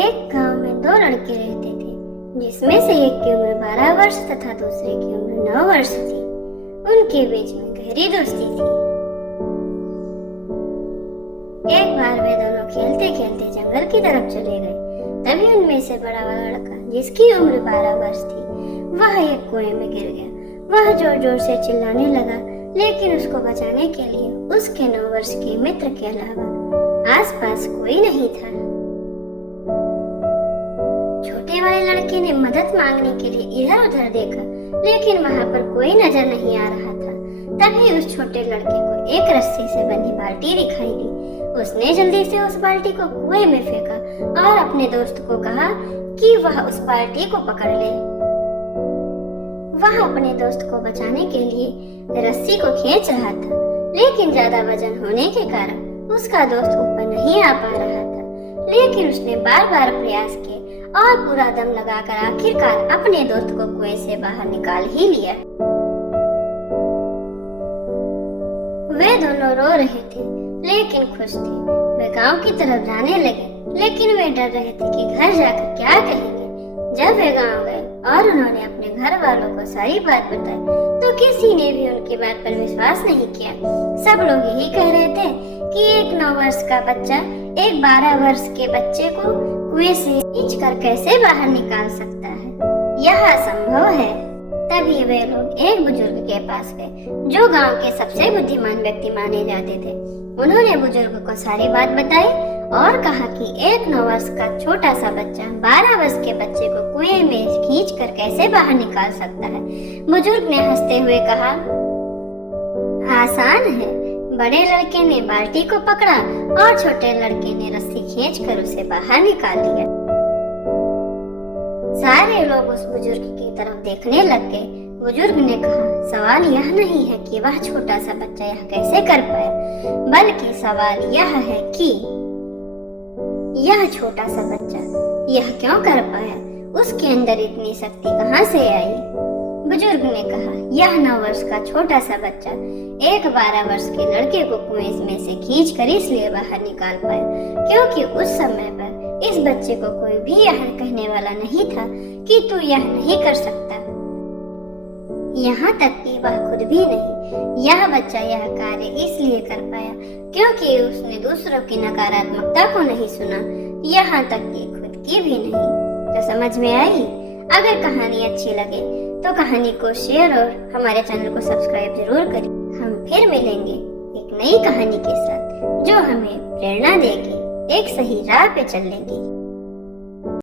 एक गांव में दो लड़के रहते थे, जिसमें से एक की उम्र 12 वर्ष तथा दूसरे की उम्र 9 वर्ष थी। उनके बीच में गहरी दोस्ती थी। एक बार वे दोनों खेलते खेलते जंगल की तरफ चले गए। तभी उनमें से बड़ा वाला लड़का, जिसकी उम्र 12 वर्ष थी, वह एक कुएं में गिर गया। वह जोर जोर से चिल्लाने लगा, लेकिन उसको बचाने के लिए उसके 9 वर्ष के मित्र के अलावा आसपास कोई नहीं था। छोटे वाले लड़के ने मदद मांगने के लिए इधर उधर देखा, लेकिन वहां पर कोई नजर नहीं आ रहा था। तभी उस छोटे लड़के को एक रस्सी से बंधी बाल्टी दिखाई दी। उसने जल्दी से उस बाल्टी को कुएं में फेंका और अपने दोस्त को कहा कि वह उस बाल्टी को पकड़ ले। वह अपने दोस्त को बचाने के लिए रस्सी को खींच रहा था, लेकिन ज्यादा वजन होने के कारण उसका दोस्त ऊपर नहीं आ पा रहा था। लेकिन उसने बार बार प्रयास किए और पूरा दम लगाकर आखिरकार अपने दोस्त को कुएं से बाहर निकाल ही लिया। वे दोनों रो रहे थे, लेकिन खुश थे। वे गांव की तरफ जाने लगे, लेकिन वे डर रहे थे कि घर जाकर क्या कहेंगे। जब वे गांव गए और उन्होंने अपने घर वालों को सारी बात बताई, तो किसी ने भी उनकी बात पर विश्वास नहीं किया। सब लोग यही कह रहे थे कि एक 9 वर्ष का बच्चा एक 12 वर्ष के बच्चे को कुएं से खींचकर कैसे बाहर निकाल सकता है, यह असंभव है। तभी वे लोग एक बुजुर्ग के पास गए, जो गांव के सबसे बुद्धिमान व्यक्ति माने जाते थे। उन्होंने बुजुर्ग को सारी बात बताई और कहा कि एक 9 वर्ष का छोटा सा बच्चा 12 वर्ष के बच्चे को कुएं में खींचकर कैसे बाहर निकाल सकता है। बुजुर्ग ने हंसते हुए कहा, आसान है। बड़े लड़के ने बाल्टी को पकड़ा और छोटे लड़के ने रस्सी खींचकर उसे बाहर निकाल लिया। सारे लोग उस बुजुर्ग की तरफ देखने लग गए। बुजुर्ग ने कहा, सवाल यह नहीं है कि वह छोटा सा बच्चा यह कैसे कर पाया, बल्कि सवाल यह है कि यह छोटा सा बच्चा यह क्यों कर पाया, उसके अंदर इतनी शक्ति कहां से आई। बुजुर्ग ने कहा, यह 9 वर्ष का छोटा सा बच्चा एक 12 वर्ष के लड़के को कुएं में से खींचकर इसलिए बाहर निकाल पाया, क्योंकि उस समय पर इस बच्चे को कोई भी यह कहने वाला नहीं था कि तू यह नहीं कर सकता। यहाँ तक कि वह खुद भी नहीं। यह बच्चा यह कार्य इसलिए कर पाया क्योंकि उसने दूसरों की नकारात्मकता को नहीं सुना, यहाँ तक कि खुद की भी नहीं। तो समझ में आई? अगर कहानी अच्छी लगे तो कहानी को शेयर और हमारे चैनल को सब्सक्राइब जरूर करें। हम फिर मिलेंगे एक नई कहानी के साथ, जो हमें प्रेरणा देगी, एक सही राह पे चलेंगी।